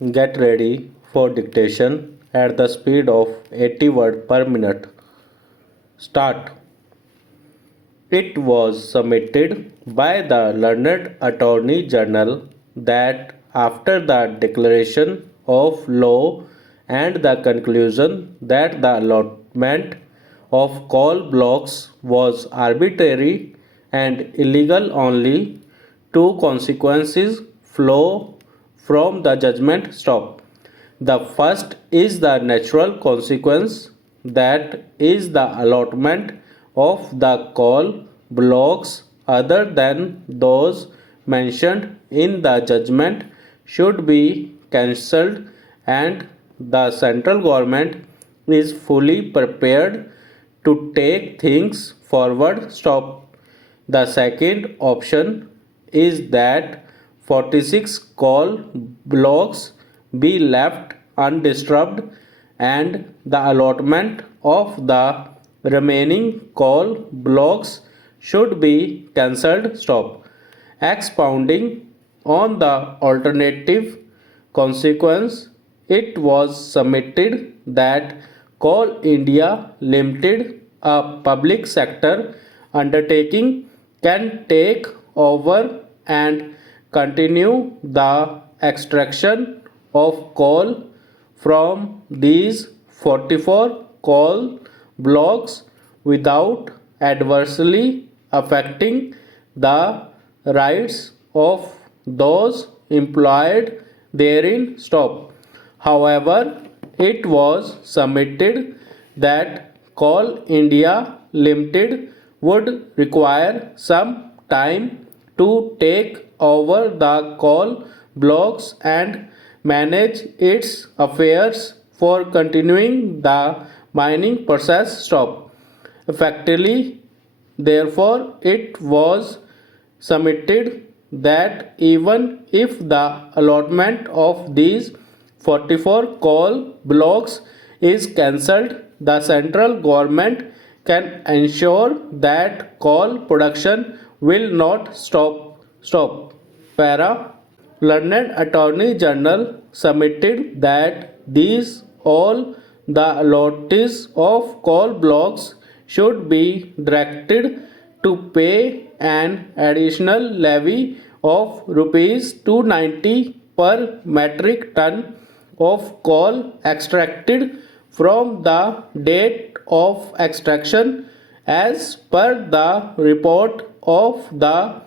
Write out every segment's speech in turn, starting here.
Get ready for dictation at the speed of 80 words per minute. Start. It was submitted by the learned Attorney General that after the declaration of law and the conclusion that the allotment of coal blocks was arbitrary and illegal, only two consequences flow from the judgment. Stop. The first is the natural consequence, that is, the allotment of the coal blocks other than those mentioned in the judgment should be cancelled, and the central government is fully prepared to take things forward. Stop. The second option is that 46 coal blocks be left undisturbed and the allotment of the remaining coal blocks should be cancelled. Stop. Expounding on the alternative consequence, it was submitted that Coal India Limited, a public sector undertaking, can take over and continue the extraction of coal from these 44 coal blocks without adversely affecting the rights of those employed therein. Stop. However, it was submitted that Coal India Limited would require some time to take over the coal blocks and manage its affairs for continuing the mining process. Stop. Effectively, therefore, it was submitted that even if the allotment of these 44 coal blocks is cancelled, the central government can ensure that coal production will not stop. Para. Learned Attorney General submitted that these all the allottees of coal blocks should be directed to pay an additional levy of rupees 290 per metric ton of coal extracted from the date of extraction, as per the report of the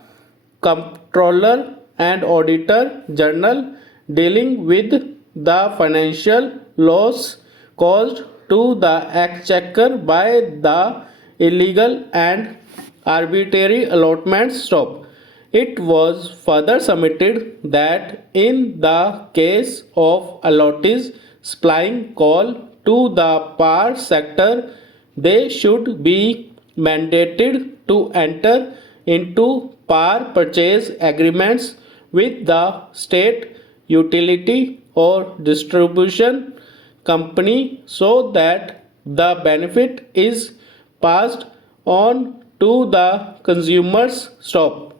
Comptroller and Auditor General dealing with the financial loss caused to the exchequer by the illegal and arbitrary allotments. Stop. It was further submitted that in the case of allottees supplying coal to the power sector, they should be mandated to enter into power purchase agreements with the state utility or distribution company so that the benefit is passed on to the consumers. Stop.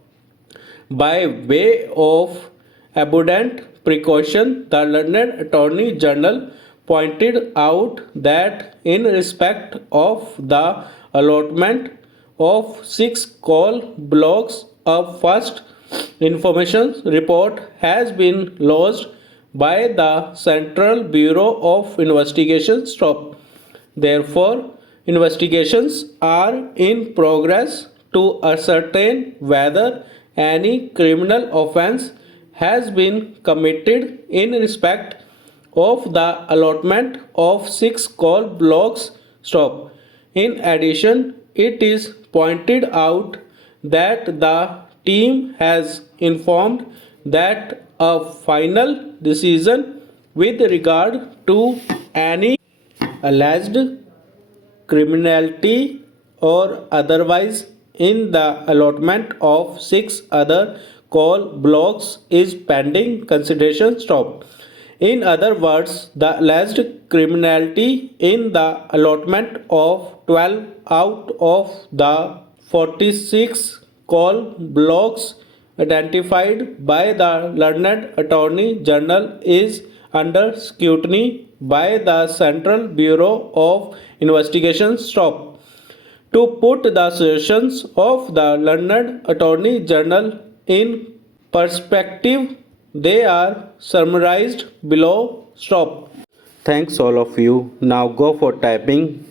By way of abundant precaution, the learned Attorney General pointed out that in respect of the allotment of 6 coal blocks, a first information report has been lodged by the Central Bureau of Investigation. Stop. Therefore, investigations are in progress to ascertain whether any criminal offence has been committed in respect of the allotment of 6 coal blocks. Stop. In addition, it is pointed out that the team has informed that a final decision with regard to any alleged criminality or otherwise in the allotment of 6 other coal blocks is pending consideration. Stop. In other words, the alleged criminality in the allotment of 12 out of the 46 coal blocks identified by the learned Attorney General is under scrutiny by the Central Bureau of Investigation. Stop. To put the suggestions of the learned Attorney General in perspective, they are summarized below. Stop. Thanks all of you. Now go for typing.